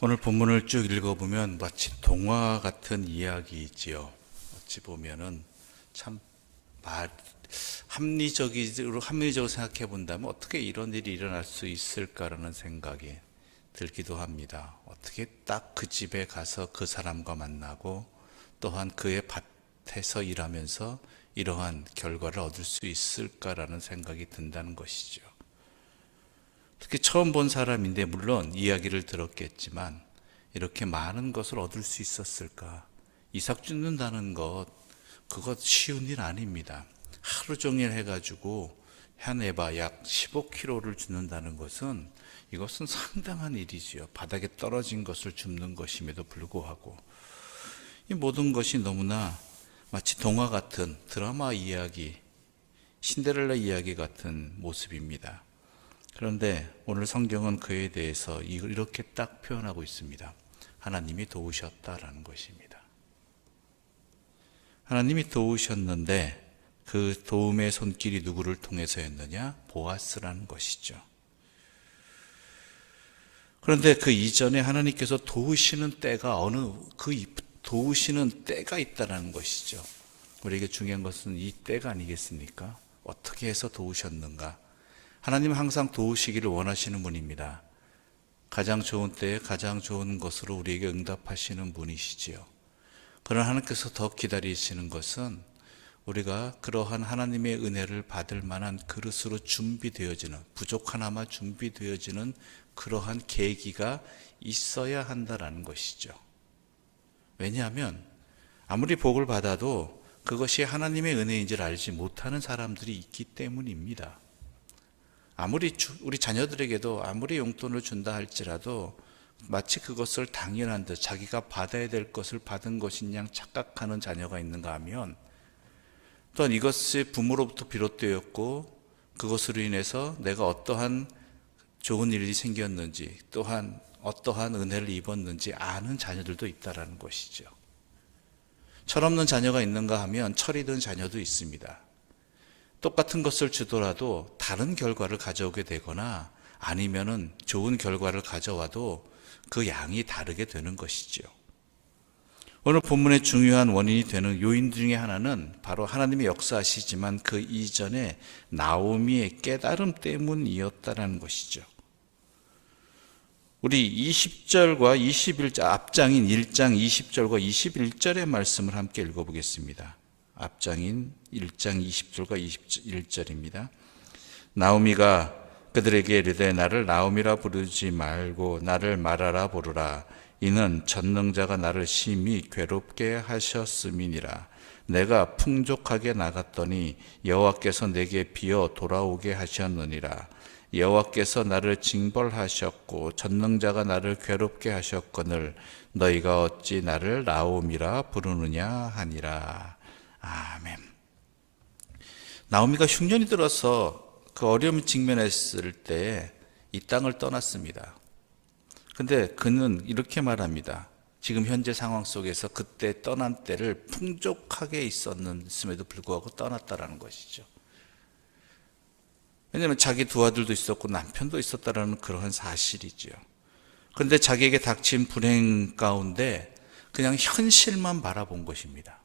오늘 본문을 쭉 읽어보면 마치 동화 같은 이야기이지요. 어찌 보면은 참 합리적으로 생각해 본다면 어떻게 이런 일이 일어날 수 있을까라는 생각이 들기도 합니다. 어떻게 딱 그 집에 가서 그 사람과 만나고 또한 그의 밭에서 일하면서 이러한 결과를 얻을 수 있을까라는 생각이 든다는 것이죠. 특히 처음 본 사람인데 물론 이야기를 들었겠지만 이렇게 많은 것을 얻을 수 있었을까? 이삭 죽는다는 것, 그것 쉬운 일 아닙니다. 하루 종일 해가지고 한 에바 약 15kg를 줍는다는 것은 이것은 상당한 일이지요. 바닥에 떨어진 것을 줍는 것임에도 불구하고 이 모든 것이 너무나 마치 동화 같은 드라마 이야기, 신데렐라 이야기 같은 모습입니다. 그런데 오늘 성경은 그에 대해서 이렇게 딱 표현하고 있습니다. 하나님이 도우셨다라는 것입니다. 하나님이 도우셨는데 그 도움의 손길이 누구를 통해서였느냐? 보아스라는 것이죠. 그런데 그 이전에 하나님께서 도우시는 때가 도우시는 때가 있다는 것이죠. 우리에게 중요한 것은 이 때가 아니겠습니까? 어떻게 해서 도우셨는가? 하나님은 항상 도우시기를 원하시는 분입니다. 가장 좋은 때에 가장 좋은 것으로 우리에게 응답하시는 분이시지요. 그러나 하나님께서 더 기다리시는 것은 우리가 그러한 하나님의 은혜를 받을 만한 그릇으로 준비되어지는, 부족하나마 준비되어지는 그러한 계기가 있어야 한다는 것이죠. 왜냐하면 아무리 복을 받아도 그것이 하나님의 은혜인 줄 알지 못하는 사람들이 있기 때문입니다. 아무리 우리 자녀들에게도 아무리 용돈을 준다 할지라도 마치 그것을 당연한 듯 자기가 받아야 될 것을 받은 것인 양 착각하는 자녀가 있는가 하면, 또한 이것이 부모로부터 비롯되었고 그것으로 인해서 내가 어떠한 좋은 일이 생겼는지 또한 어떠한 은혜를 입었는지 아는 자녀들도 있다라는 것이죠. 철없는 자녀가 있는가 하면 철이 든 자녀도 있습니다. 똑같은 것을 주더라도 다른 결과를 가져오게 되거나 아니면은 좋은 결과를 가져와도 그 양이 다르게 되는 것이죠. 오늘 본문의 중요한 원인이 되는 요인 중에 하나는 바로 하나님의 역사하시지만 그 이전에 나오미의 깨달음 때문이었다는 것이죠. 우리 20절과 21절, 앞장인 1장 20절과 21절의 말씀을 함께 읽어보겠습니다. 앞장인 1장 20절과 21절입니다. 나오미가 그들에게 이르되 나를 나오미라 부르지 말고 나를 마라라 부르라. 이는 전능자가 나를 심히 괴롭게 하셨음이니라. 내가 풍족하게 나갔더니 여호와께서 내게 비어 돌아오게 하셨느니라. 여호와께서 나를 징벌하셨고 전능자가 나를 괴롭게 하셨거늘 너희가 어찌 나를 나오미라 부르느냐 하니라. 아멘. 나오미가 흉년이 들어서 그 어려움을 직면했을 때 이 땅을 떠났습니다. 근데 그는 이렇게 말합니다. 지금 현재 상황 속에서 그때 떠난 때를 풍족하게 있었음에도 불구하고 떠났다라는 것이죠. 왜냐하면 자기 두 아들도 있었고 남편도 있었다라는 그러한 사실이죠. 그런데 자기에게 닥친 불행 가운데 그냥 현실만 바라본 것입니다.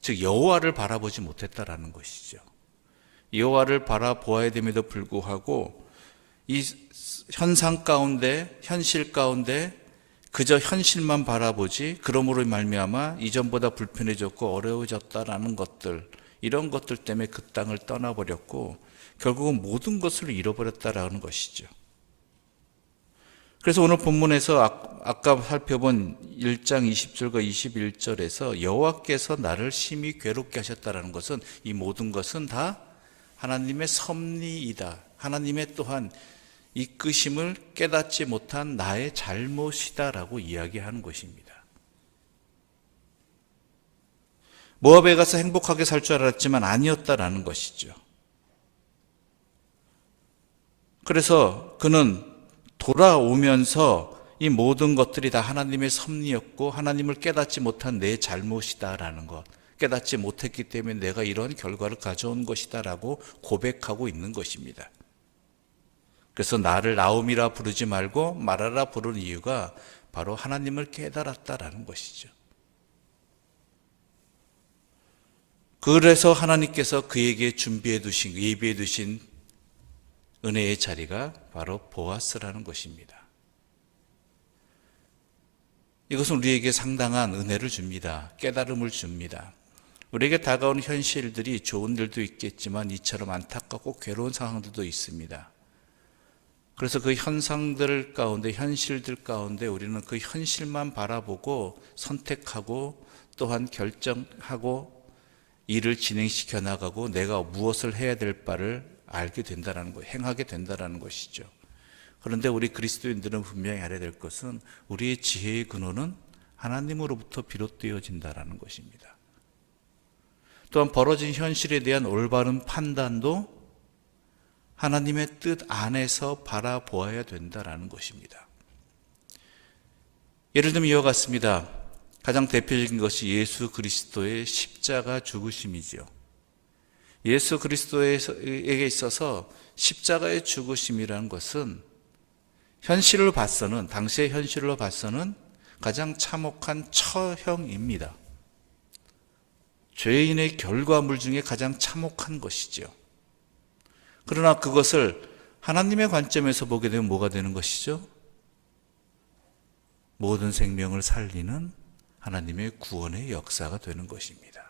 즉 여호와를 바라보지 못했다라는 것이죠. 여호와를 바라보아야 됨에도 불구하고 이 현상 가운데, 현실 가운데 그저 현실만 바라보지, 그러므로 말미암아 이전보다 불편해졌고 어려워졌다라는 것들, 이런 것들 때문에 그 땅을 떠나버렸고 결국은 모든 것을 잃어버렸다라는 것이죠. 그래서 오늘 본문에서 아까 살펴본 1장 20절과 21절에서 여호와께서 나를 심히 괴롭게 하셨다라는 것은 이 모든 것은 다 하나님의 섭리이다. 하나님의 또한 이끄심을 깨닫지 못한 나의 잘못이다라고 이야기하는 것입니다. 모압에 가서 행복하게 살 줄 알았지만 아니었다라는 것이죠. 그래서 그는 돌아오면서 이 모든 것들이 다 하나님의 섭리였고 하나님을 깨닫지 못한 내 잘못이다라는 것, 깨닫지 못했기 때문에 내가 이런 결과를 가져온 것이다라고 고백하고 있는 것입니다. 그래서 나를 나오미라 부르지 말고 마라라 부르는 이유가 바로 하나님을 깨달았다라는 것이죠. 그래서 하나님께서 그에게 예비해 두신 은혜의 자리가 바로 보아스라는 것입니다. 이것은 우리에게 상당한 은혜를 줍니다. 깨달음을 줍니다. 우리에게 다가오는 현실들이 좋은 일도 있겠지만 이처럼 안타깝고 괴로운 상황들도 있습니다. 그래서 그 현상들 가운데, 현실들 가운데 우리는 그 현실만 바라보고 선택하고 또한 결정하고 일을 진행시켜 나가고 내가 무엇을 해야 될 바를 알게 된다는 것, 행하게 된다는 것이죠. 그런데 우리 그리스도인들은 분명히 알아야 될 것은 우리의 지혜의 근원은 하나님으로부터 비롯되어진다는 것입니다. 또한 벌어진 현실에 대한 올바른 판단도 하나님의 뜻 안에서 바라보아야 된다는 것입니다. 예를 들면 이와 같습니다. 가장 대표적인 것이 예수 그리스도의 십자가 죽으심이죠. 예수 그리스도에게 있어서 십자가의 죽으심이라는 것은 현실을 봐서는, 당시의 현실로 봐서는 가장 참혹한 처형입니다. 죄인의 결과물 중에 가장 참혹한 것이죠. 그러나 그것을 하나님의 관점에서 보게 되면 뭐가 되는 것이죠? 모든 생명을 살리는 하나님의 구원의 역사가 되는 것입니다.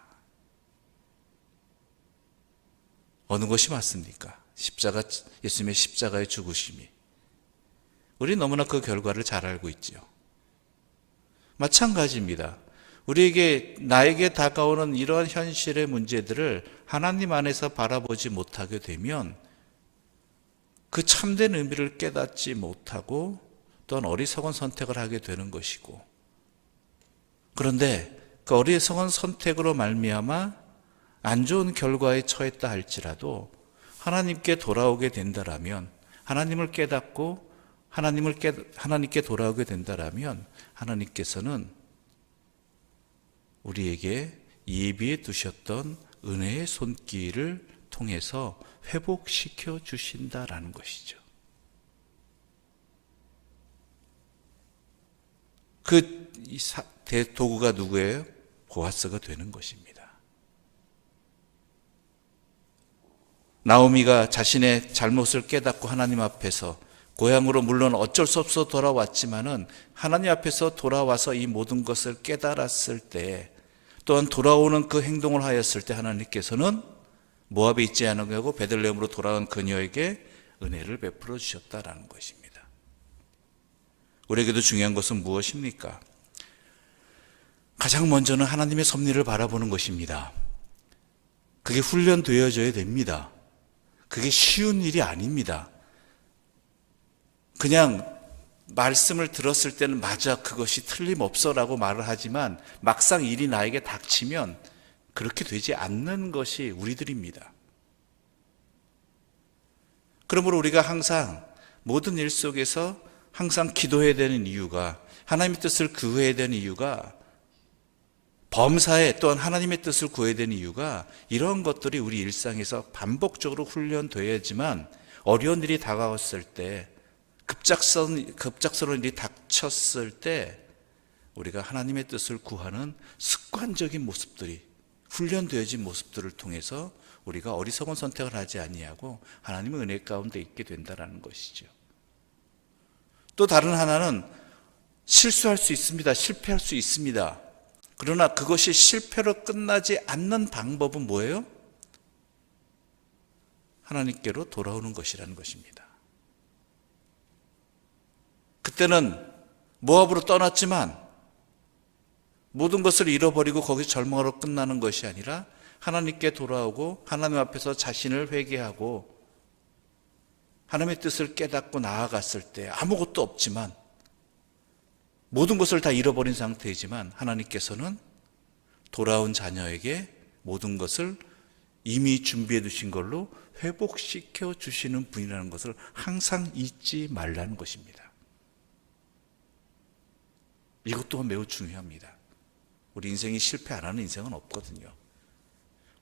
어느 것이 맞습니까? 예수님의 십자가의 죽으심이. 우리 너무나 그 결과를 잘 알고 있죠. 마찬가지입니다. 나에게 다가오는 이러한 현실의 문제들을 하나님 안에서 바라보지 못하게 되면 그 참된 의미를 깨닫지 못하고 또한 어리석은 선택을 하게 되는 것이고, 그런데 그 어리석은 선택으로 말미암아 안 좋은 결과에 처했다 할지라도 하나님께 돌아오게 된다라면, 하나님을 깨닫고 하나님께 돌아오게 된다라면 하나님께서는 우리에게 예비해 두셨던 은혜의 손길을 통해서 회복시켜 주신다라는 것이죠. 그 도구가 누구예요? 보아스가 되는 것입니다. 나오미가 자신의 잘못을 깨닫고 하나님 앞에서 고향으로 물론 어쩔 수 없어 돌아왔지만은 하나님 앞에서 돌아와서 이 모든 것을 깨달았을 때, 또한 돌아오는 그 행동을 하였을 때 하나님께서는 모압에 있지 않으려고 베들레헴으로 돌아온 그녀에게 은혜를 베풀어 주셨다라는 것입니다. 우리에게도 중요한 것은 무엇입니까? 가장 먼저는 하나님의 섭리를 바라보는 것입니다. 그게 훈련되어져야 됩니다. 그게 쉬운 일이 아닙니다. 그냥 말씀을 들었을 때는 맞아, 그것이 틀림없어라고 말을 하지만 막상 일이 나에게 닥치면 그렇게 되지 않는 것이 우리들입니다. 그러므로 우리가 항상 모든 일 속에서 항상 기도해야 되는 이유가, 하나님의 뜻을 구해야 되는 이유가, 범사에 또한 하나님의 뜻을 구해야 되는 이유가, 이런 것들이 우리 일상에서 반복적으로 훈련되어야지만 어려운 일이 다가왔을 때, 급작스러운 일이 닥쳤을 때 우리가 하나님의 뜻을 구하는 습관적인 모습들이, 훈련되어진 모습들을 통해서 우리가 어리석은 선택을 하지 아니하고 하나님의 은혜 가운데 있게 된다는 것이죠. 또 다른 하나는 실수할 수 있습니다. 실패할 수 있습니다. 그러나 그것이 실패로 끝나지 않는 방법은 뭐예요? 하나님께로 돌아오는 것이라는 것입니다. 그때는 모압으로 떠났지만 모든 것을 잃어버리고 거기서 절망으로 끝나는 것이 아니라 하나님께 돌아오고 하나님 앞에서 자신을 회개하고 하나님의 뜻을 깨닫고 나아갔을 때 아무것도 없지만, 모든 것을 다 잃어버린 상태이지만 하나님께서는 돌아온 자녀에게 모든 것을 이미 준비해 두신 걸로 회복시켜 주시는 분이라는 것을 항상 잊지 말라는 것입니다. 이것 또한 매우 중요합니다. 우리 인생이 실패 안 하는 인생은 없거든요.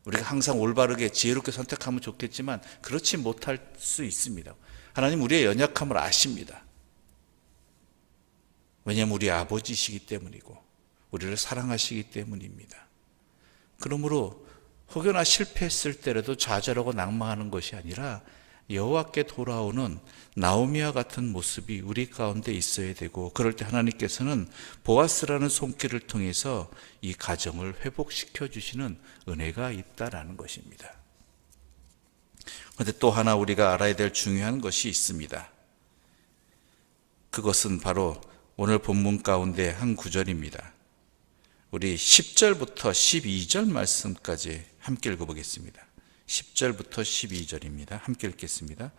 우리가 항상 올바르게 지혜롭게 선택하면 좋겠지만 그렇지 못할 수 있습니다. 하나님 우리의 연약함을 아십니다. 왜냐하면 우리 아버지시기 때문이고 우리를 사랑하시기 때문입니다. 그러므로 혹여나 실패했을 때라도 좌절하고 낭망하는 것이 아니라 여호와께 돌아오는 나오미와 같은 모습이 우리 가운데 있어야 되고, 그럴 때 하나님께서는 보아스라는 손길을 통해서 이 가정을 회복시켜 주시는 은혜가 있다라는 것입니다. 그런데 또 하나 우리가 알아야 될 중요한 것이 있습니다. 그것은 바로 오늘 본문 가운데 한 구절입니다. 우리 10절부터 12절 말씀까지 함께 읽어보겠습니다. 10절부터 12절입니다. 함께 읽겠습니다.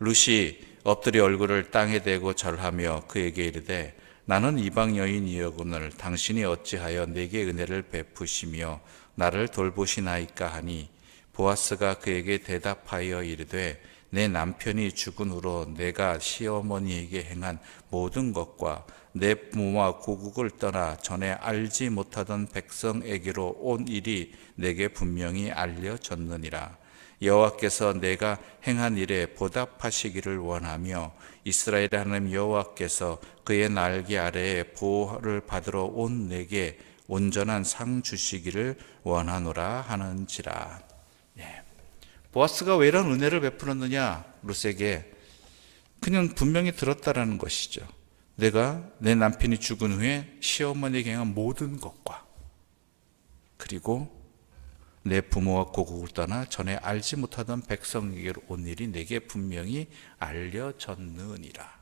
룻이 엎드려 얼굴을 땅에 대고 절하며 그에게 이르되 나는 이방 여인이여거늘 당신이 어찌하여 내게 은혜를 베푸시며 나를 돌보시나이까 하니, 보아스가 그에게 대답하여 이르되 내 남편이 죽은 후로 내가 시어머니에게 행한 모든 것과 내 부모와 고국을 떠나 전에 알지 못하던 백성에게로 온 일이 내게 분명히 알려졌느니라. 여호와께서 내가 행한 일에 보답하시기를 원하며 이스라엘의 하나님 여호와께서 그의 날개 아래에 보호를 받으러 온 내게 온전한 상 주시기를 원하노라 하는지라. 보아스가 왜 이런 은혜를 베풀었느냐? 룻에게 그냥 분명히 들었다라는 것이죠. 내가 내 남편이 죽은 후에 시어머니에게 행한 모든 것과 그리고 내 부모와 고국을 떠나 전에 알지 못하던 백성에게로 온 일이 내게 분명히 알려졌느니라.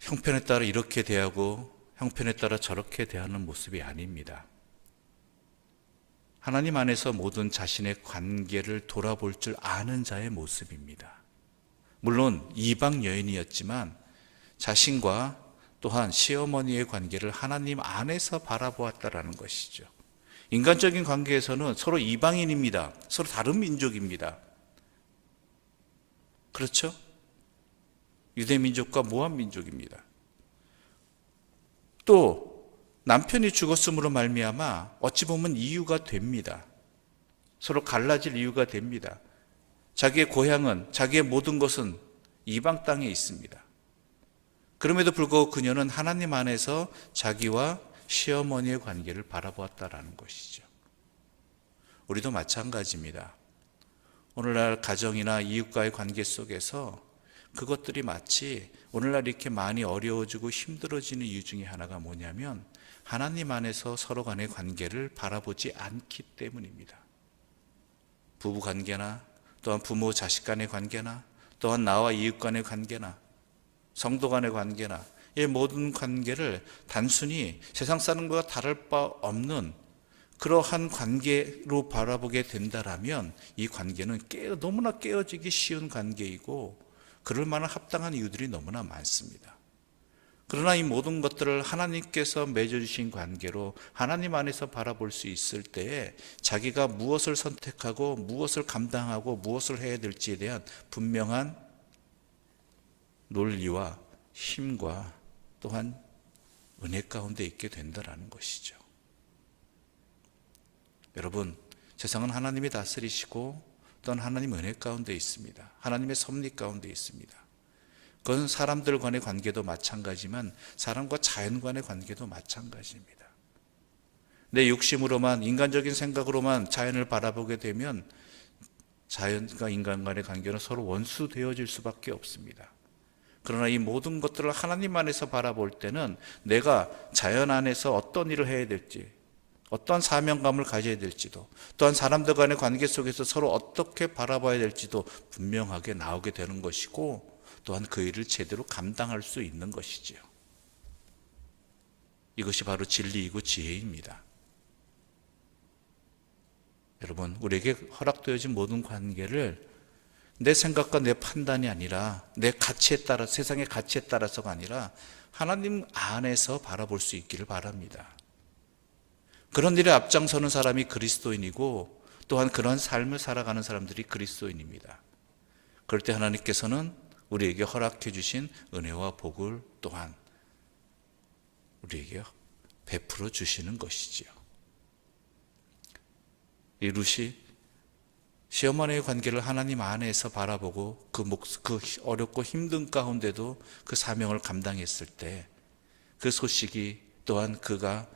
형편에 따라 이렇게 대하고 형편에 따라 저렇게 대하는 모습이 아닙니다. 하나님 안에서 모든 자신의 관계를 돌아볼 줄 아는 자의 모습입니다. 물론 이방 여인이었지만 자신과 또한 시어머니의 관계를 하나님 안에서 바라보았다라는 것이죠. 인간적인 관계에서는 서로 이방인입니다. 서로 다른 민족입니다. 그렇죠? 유대민족과 모압민족입니다. 또 남편이 죽었음으로 말미암아 어찌 보면 이유가 됩니다. 서로 갈라질 이유가 됩니다. 자기의 고향은, 자기의 모든 것은 이방 땅에 있습니다. 그럼에도 불구하고 그녀는 하나님 안에서 자기와 시어머니의 관계를 바라보았다라는 것이죠. 우리도 마찬가지입니다. 오늘날 가정이나 이웃과의 관계 속에서 그것들이 마치 오늘날 이렇게 많이 어려워지고 힘들어지는 이유 중에 하나가 뭐냐면 하나님 안에서 서로 간의 관계를 바라보지 않기 때문입니다. 부부 관계나 또한 부모 자식 간의 관계나 또한 나와 이웃 간의 관계나 성도 간의 관계나 이 모든 관계를 단순히 세상 사람과 다를 바 없는 그러한 관계로 바라보게 된다라면 이 관계는 너무나 깨어지기 쉬운 관계이고 그럴 만한 합당한 이유들이 너무나 많습니다. 그러나 이 모든 것들을 하나님께서 맺어주신 관계로 하나님 안에서 바라볼 수 있을 때에 자기가 무엇을 선택하고 무엇을 감당하고 무엇을 해야 될지에 대한 분명한 논리와 힘과 또한 은혜 가운데 있게 된다라는 것이죠. 여러분, 세상은 하나님이 다스리시고 또한 하나님 은혜 가운데 있습니다. 하나님의 섭리 가운데 있습니다. 그건 사람들 간의 관계도 마찬가지지만 사람과 자연 간의 관계도 마찬가지입니다. 내 욕심으로만, 인간적인 생각으로만 자연을 바라보게 되면 자연과 인간 간의 관계는 서로 원수 되어질 수밖에 없습니다. 그러나 이 모든 것들을 하나님 안에서 바라볼 때는 내가 자연 안에서 어떤 일을 해야 될지, 어떤 사명감을 가져야 될지도, 또한 사람들 간의 관계 속에서 서로 어떻게 바라봐야 될지도 분명하게 나오게 되는 것이고 또한 그 일을 제대로 감당할 수 있는 것이지요. 이것이 바로 진리이고 지혜입니다. 여러분, 우리에게 허락되어진 모든 관계를 내 생각과 내 판단이 아니라 내 가치에 따라, 세상의 가치에 따라서가 아니라 하나님 안에서 바라볼 수 있기를 바랍니다. 그런 일에 앞장서는 사람이 그리스도인이고 또한 그런 삶을 살아가는 사람들이 그리스도인입니다. 그럴 때 하나님께서는 우리에게 허락해 주신 은혜와 복을 또한 우리에게 베풀어 주시는 것이지요. 이 룻이 시어머니의 관계를 하나님 안에서 바라보고 그 어렵고 힘든 가운데도 그 사명을 감당했을 때 그 소식이 또한 그가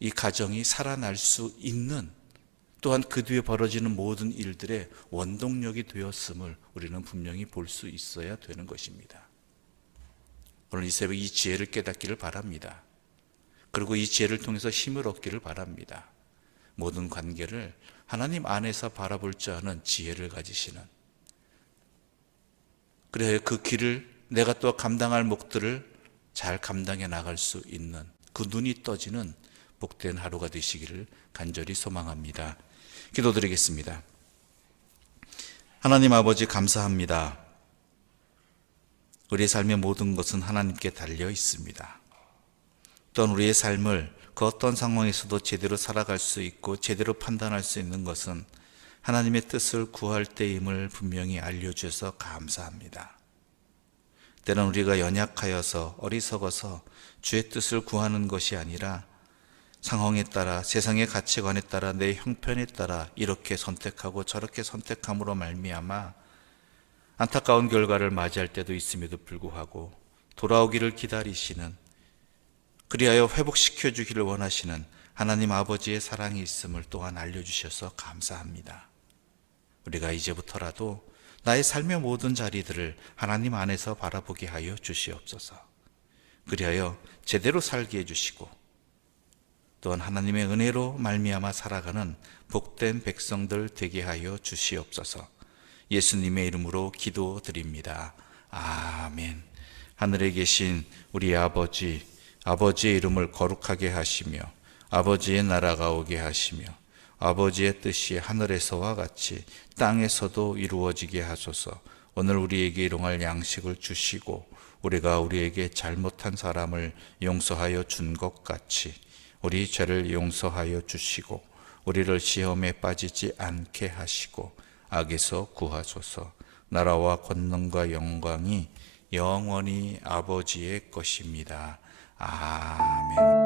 이 가정이 살아날 수 있는, 또한 그 뒤에 벌어지는 모든 일들의 원동력이 되었음을 우리는 분명히 볼 수 있어야 되는 것입니다. 오늘 이 새벽 이 지혜를 깨닫기를 바랍니다. 그리고 이 지혜를 통해서 힘을 얻기를 바랍니다. 모든 관계를 하나님 안에서 바라볼 줄 아는 지혜를 가지시는, 그래야 그 길을 내가 또 감당할 몫들을 잘 감당해 나갈 수 있는 그 눈이 떠지는 복된 하루가 되시기를 간절히 소망합니다. 기도드리겠습니다. 하나님 아버지, 감사합니다. 우리의 삶의 모든 것은 하나님께 달려 있습니다. 또한 우리의 삶을 그 어떤 상황에서도 제대로 살아갈 수 있고 제대로 판단할 수 있는 것은 하나님의 뜻을 구할 때임을 분명히 알려주셔서 감사합니다. 때론 우리가 연약하여서 어리석어서 주의 뜻을 구하는 것이 아니라 상황에 따라, 세상의 가치관에 따라, 내 형편에 따라 이렇게 선택하고 저렇게 선택함으로 말미암아 안타까운 결과를 맞이할 때도 있음에도 불구하고 돌아오기를 기다리시는, 그리하여 회복시켜 주기를 원하시는 하나님 아버지의 사랑이 있음을 또한 알려주셔서 감사합니다. 우리가 이제부터라도 나의 삶의 모든 자리들을 하나님 안에서 바라보게 하여 주시옵소서. 그리하여 제대로 살게 해주시고 또한 하나님의 은혜로 말미암아 살아가는 복된 백성들 되게 하여 주시옵소서. 예수님의 이름으로 기도드립니다. 아멘. 하늘에 계신 우리 아버지, 아버지의 이름을 거룩하게 하시며 아버지의 나라가 오게 하시며 아버지의 뜻이 하늘에서와 같이 땅에서도 이루어지게 하소서. 오늘 우리에게 일용할 양식을 주시고 우리가 우리에게 잘못한 사람을 용서하여 준 것 같이 우리 죄를 용서하여 주시고 우리를 시험에 빠지지 않게 하시고 악에서 구하소서. 나라와 권능과 영광이 영원히 아버지의 것입니다. 아멘.